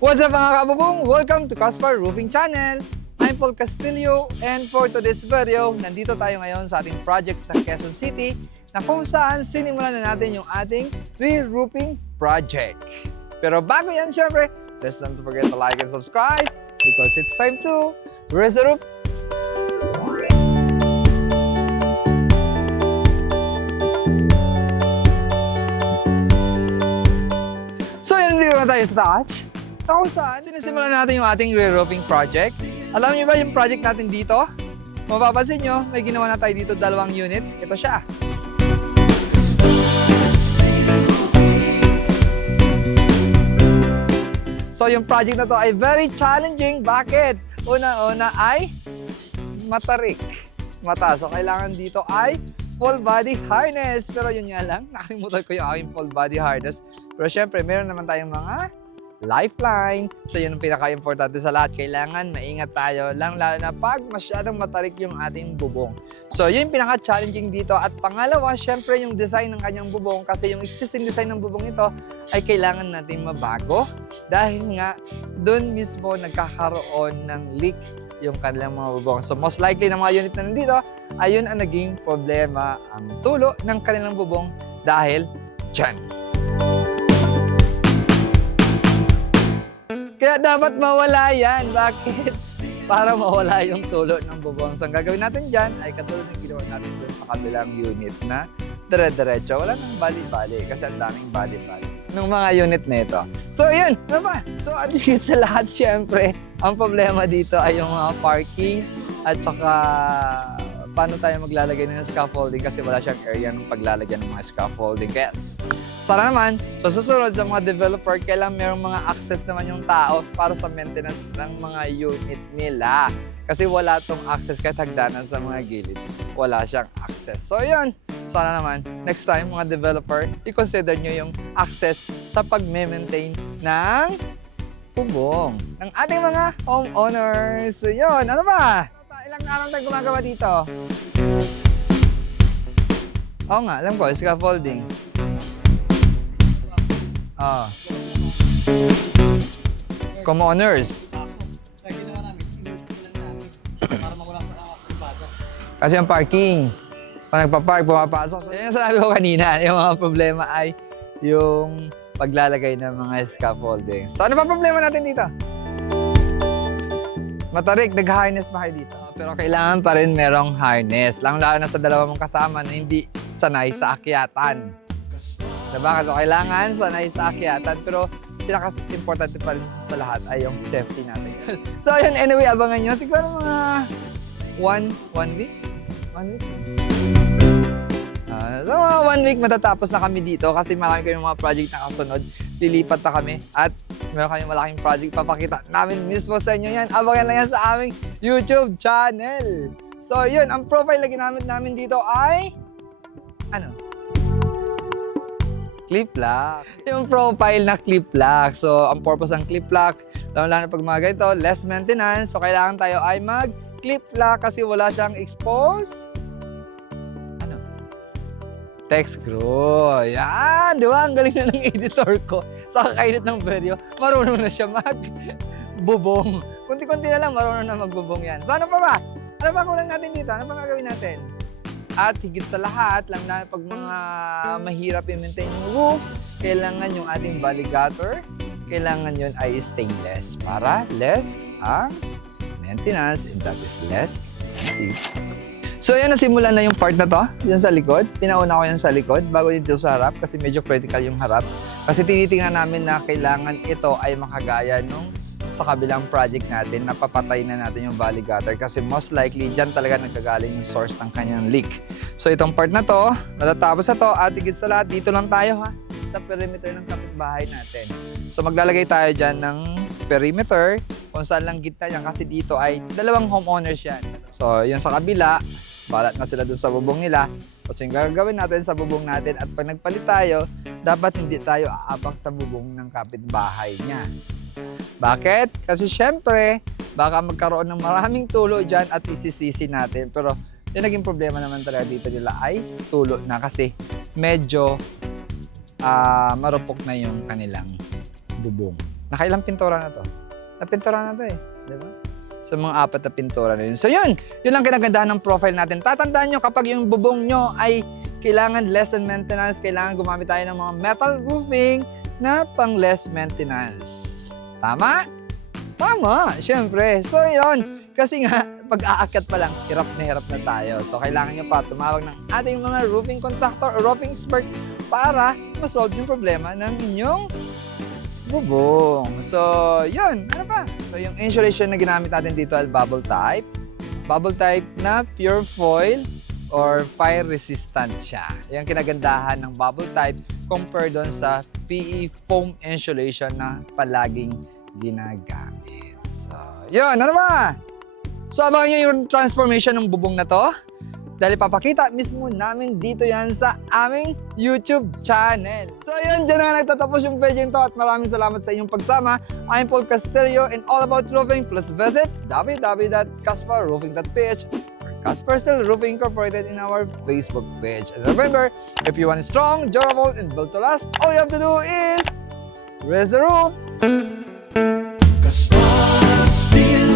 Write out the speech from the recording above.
What's up mga kabubong? Welcome to Caspar Roofing Channel. I'm Paul Castillo and for today's video, nandito tayo ngayon sa ating project sa Quezon City na kung saan sinimulan na natin yung ating re-roofing project. Pero bago yan, syempre, please don't forget to like and subscribe because it's time to raise the roof. So yun, dito na tayo sa taas. Kung saan, sinisimulan natin yung ating re-roofing project. Alam niyo ba yung project natin dito? Kung mapapansin nyo, may ginawa na tayo dito 2 unit. Ito siya. So yung project na to ay very challenging. Bakit? Una-una ay matarik. Mata. So kailangan dito ay full body harness. Pero yun nga lang, nakalimutan ko yung aking full body harness. Pero syempre, meron naman tayong mga lifeline. So yun ang pinaka-importante sa lahat. Kailangan maingat tayo lalo na pag masyadong matarik yung ating bubong. So yun yung pinaka-challenging dito. At pangalawa, syempre yung design ng kanyang bubong kasi yung existing design ng bubong ito ay kailangan natin mabago dahil nga doon mismo nagkakaroon ng leak yung kanilang mga bubong. So most likely ng mga unit na nandito, ayun ang naging problema ang tulo ng kanilang bubong dahil dyan. Kaya dapat mawala yan. Bakit? Para mawala yung tulo ng bubong. So ang gagawin natin dyan ay katulad ng ginawa natin dun sa kabilang unit na dire-diretso. Wala nang bali-bali kasi ang daming bali-bali ng mga unit na ito. So yun, ano ba? So at least sa lahat, syempre, ang problema dito ay yung mga parking at saka paano tayo maglalagay ng scaffolding kasi wala siyang area ng paglalagyan ng mga scaffolding. Kaya sana naman, so susunod sa mga developer, kailangan mayroong mga access naman yung tao para sa maintenance ng mga unit nila. Kasi wala tong access kahit hagdanan sa mga gilid. Wala siyang access. So yun, sana naman, next time mga developer, i-consider nyo yung access sa pag-maintain ng bubong ng ating mga homeowners. So yun, ano ba? Ilang araw tayo gumagawa dito? Oo nga, alam ko, scaffolding. Homeowners. Kasi yung parking. Pag nagpa-park, pumapasok. So, yun ang sinabi ko kanina, yung mga problema ay yung paglalagay ng mga scaffolding. So, ano pa problema natin dito? Matarik, nag-harness pa kayo dito. Pero kailangan pa rin merong harness. Lalo na sa dalawa mong kasama na hindi sanay sa akyatan. Diba? So, kailangan sanay sa akyatan. Pero pinaka-importante pa rin sa lahat ay yung safety natin. So, yun. Anyway, abangan nyo. Siguro mga one week? 1 week? So, mga 1 week matatapos na kami dito kasi marami kami mga project na kasunod. Lilipat na kami at meron kami malaking project. Papakita namin mismo sa inyo yan. Abangan lang yan sa aming YouTube channel. So, yun. Ang profile na ginamit namin dito ay ano? Clip lock. Yung profile na clip lock. So, ang purpose ng clip lock, lalo na pag mga ganito, less maintenance. So, kailangan tayo ay mag-clip lock kasi wala siyang expose. Ano? Text screw. Yan! Di ba? Ang galing na ng editor ko. Sa kakainit ng video, marunong na siya mag-bubong. Kunti-kunti na lang, marunong na mag-bubong yan. So, ano pa ba? Ano pa kulang natin dito? Ano pa gagawin natin? At higit sa lahat, lang na pag mga mahirap i-maintain yung roof, kailangan yung ating valley gutter, kailangan yun ay stainless para less ang maintenance and that is less expensive. So yan, nasimulan na yung part na to, yung sa likod. Pinauna ko yung sa likod bago dito sa harap kasi medyo critical yung harap. Kasi tinitingnan namin na kailangan ito ay makagaya nung sa kabilang project natin, napapatay na natin yung valley gutter kasi most likely dyan talaga nagkagaling yung source ng kanyang leak. So itong part na to, matatapos na to at higit sa lahat, dito lang tayo ha, sa perimeter ng kapitbahay natin. So maglalagay tayo dyan ng perimeter kung saan lang gitna yan kasi dito ay 2 homeowners yan. So yun sa kabila, balat na sila dun sa bubong nila. Kasi yung gagawin natin sa bubong natin at pag nagpalit tayo, dapat hindi tayo aapak sa bubong ng kapitbahay niya. Bakit? Kasi syempre, baka magkaroon ng maraming tulo dyan at isisisi natin. Pero yung naging problema naman talaga dito nila ay tulo na kasi medyo marupok na yung kanilang bubong. Nakailang pintura na to? Napintura na to eh. Di ba? So, mga 4 na pintura na yun. So, yun lang kinagandahan ng profile natin. Tatandaan nyo, kapag yung bubong nyo ay kailangan less on maintenance, kailangan gumamit tayo ng mga metal roofing na pang less maintenance. Tama? Tama, syempre. So, yun. Kasi nga, pag-aakyat pa lang, hirap na tayo. So, kailangan nyo pa tumawag ng ating mga roofing contractor or roofing expert para masolve yung problema ng inyong bubong. So, yun. Ano pa? So, yung insulation na ginamit natin dito ay bubble type. Bubble type na pure foil or fire resistant siya. Yung kinagandahan ng bubble type compared doon sa PE foam insulation na palaging ginagamit. So, yun. Ano ba? So, abangan nyo yung transformation ng bubong na to. Dahil papakita mismo namin dito yan sa aming YouTube channel. So yun, dyan na nagtatapos yung paging to at maraming salamat sa inyong pagsama. I'm Paul Castillo and all about roofing. Please visit www.casparroofing.ph or Caspar Steel Roofing Incorporated in our Facebook page. And remember, if you want strong, durable, and built to last, all you have to do is raise the roof. Caspar Steel